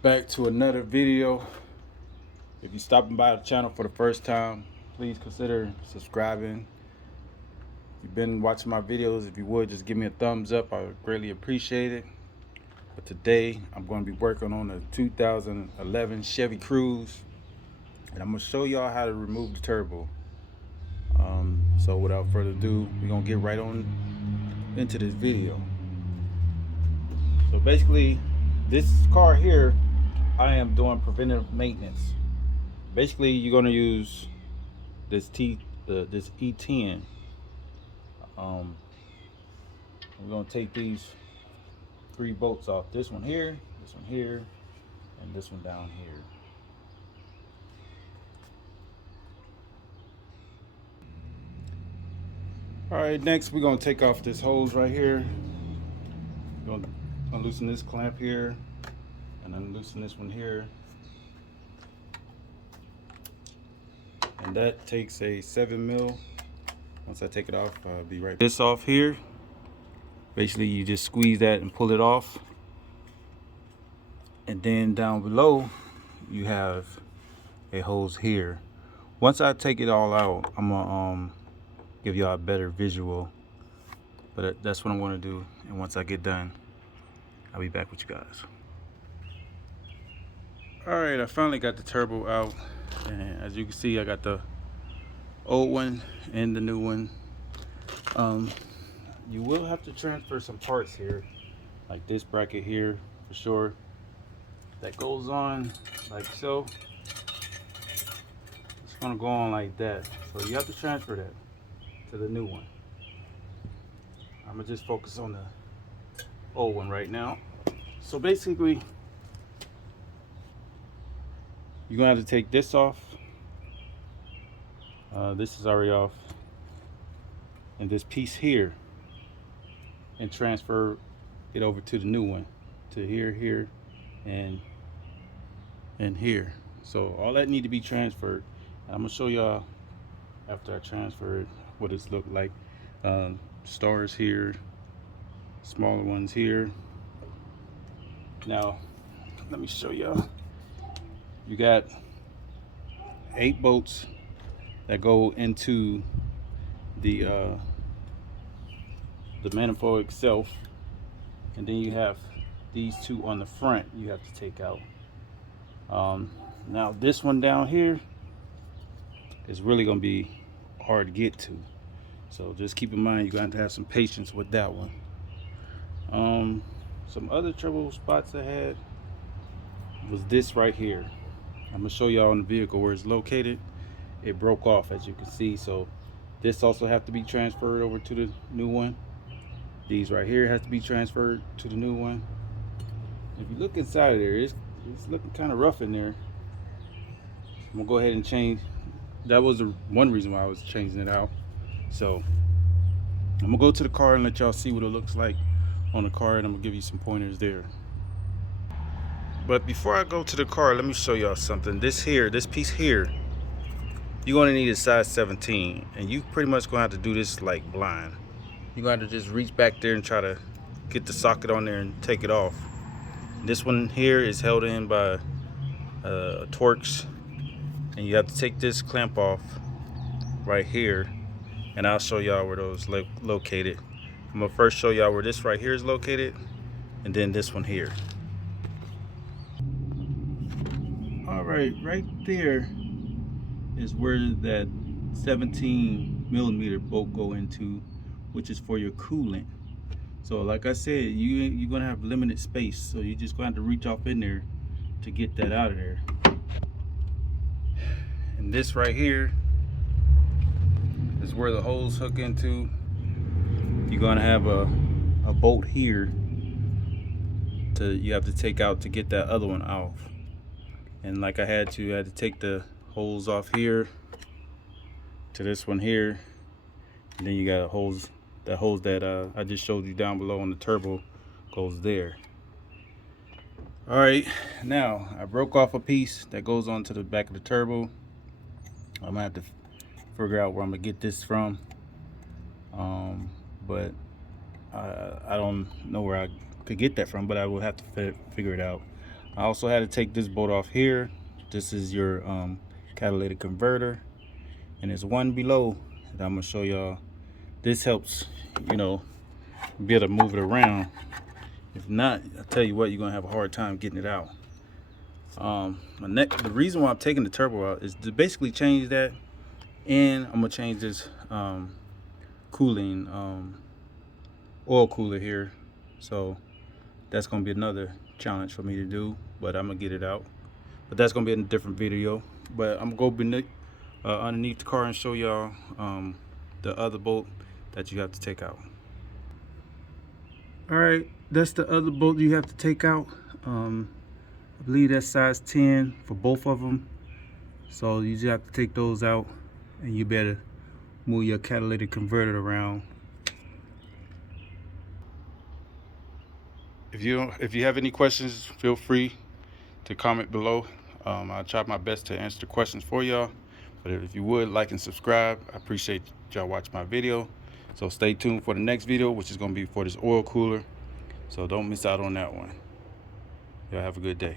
Back to another video. If you're stopping by the channel for the first time, please consider subscribing. If you've been watching my videos, if you would just give me a thumbs up, I would greatly appreciate it. But today I'm going to be working on a 2011 Chevy CRUZE, and I'm going to show y'all how to remove the turbo. So without further ado, we're going to get right on into this video. So basically, this car here, I am doing preventive maintenance. Basically, you're going to use this this E10. We're going to take these 3 bolts off. This one here, and this one down here. All right, next we're going to take off this hose right here. We're going to unloosen this clamp here and unloosen this one here. And that takes a 7 mil. Once I take it off, I'll be right back. This off here, basically you just squeeze that and pull it off. And then down below, you have a hose here. Once I take it all out, I'm gonna give y'all a better visual. But that's what I'm gonna do. And once I get done, I'll be back with you guys. All right, I finally got the turbo out. And as you can see, I got the old one and the new one. You will have to transfer some parts here, like this bracket here for sure. That goes on like so. It's gonna go on like that. So you have to transfer that to the new one. I'm gonna just focus on the old one right now. So basically, you're gonna have to take this off. This is already off. And this piece here, and transfer it over to the new one, to here, and here. So all that need to be transferred. And I'm gonna show y'all after I transfer it what it's look like. Stars here, smaller ones here. Now let me show y'all. You got 8 bolts that go into the manifold itself, and then you have these 2 on the front you have to take out. Now this one down here is really gonna be hard to get to, so just keep in mind you're going to have some patience with that one. Some other trouble spots I had was this right here. I'm gonna show y'all in the vehicle where it's located. It broke off, as you can see, so this also have to be transferred over to the new one. These right here has to be transferred to the new one. If you look inside of there, it's looking kind of rough in there. I'm gonna go ahead and change. That was the one reason why I was changing it out. So I'm gonna go to the car and let y'all see what it looks like on the car, and I'm gonna give you some pointers there. But before I go to the car, let me show y'all something. This piece here, you're gonna need a size 17, and you pretty much gonna have to do this like blind. You're gonna have to just reach back there and try to get the socket on there and take it off. This one here is held in by TRAX, and you have to take this clamp off right here, and I'll show y'all where those located. I'm gonna first show y'all where this right here is located, and then this one here. All right, right there is where that 17 millimeter bolt go into, which is for your coolant. So like I said, you're gonna have limited space, so you're just gonna have to reach off in there to get that out of there. And this right here is where the hose hook into. You're gonna have a bolt here you have to take out to get that other one off. And like I had to take the hose off here to this one here, and then you got a hose. That hose that I just showed you down below on the turbo goes there. All right, now I broke off a piece that goes onto the back of the turbo. I'm gonna have to figure out where I'm gonna get this from, but I don't know where I could get that from, but I will have to figure it out. I also had to take this bolt off here. This is your catalytic converter, and there's one below that I'm gonna show y'all. This helps, you know, be able to move it around. If not, I tell you what, you're gonna have a hard time getting it out. The reason why I'm taking the turbo out is to basically change that, and I'm gonna change this cooling oil cooler here. So that's gonna be another challenge for me to do, but I'm gonna get it out. But that's gonna be in a different video. But I'm gonna go underneath the car and show y'all the other bolt that you have to take out. All right, that's the other bolt you have to take out. I believe that's size 10 for both of them. So you just have to take those out, and you better move your catalytic converter around. If you have any questions, feel free to comment below. I'll try my best to answer the questions for y'all. But if you would like and subscribe, I appreciate y'all watching my video. So stay tuned for the next video, which is going to be for this oil cooler. So don't miss out on that one. Y'all have a good day.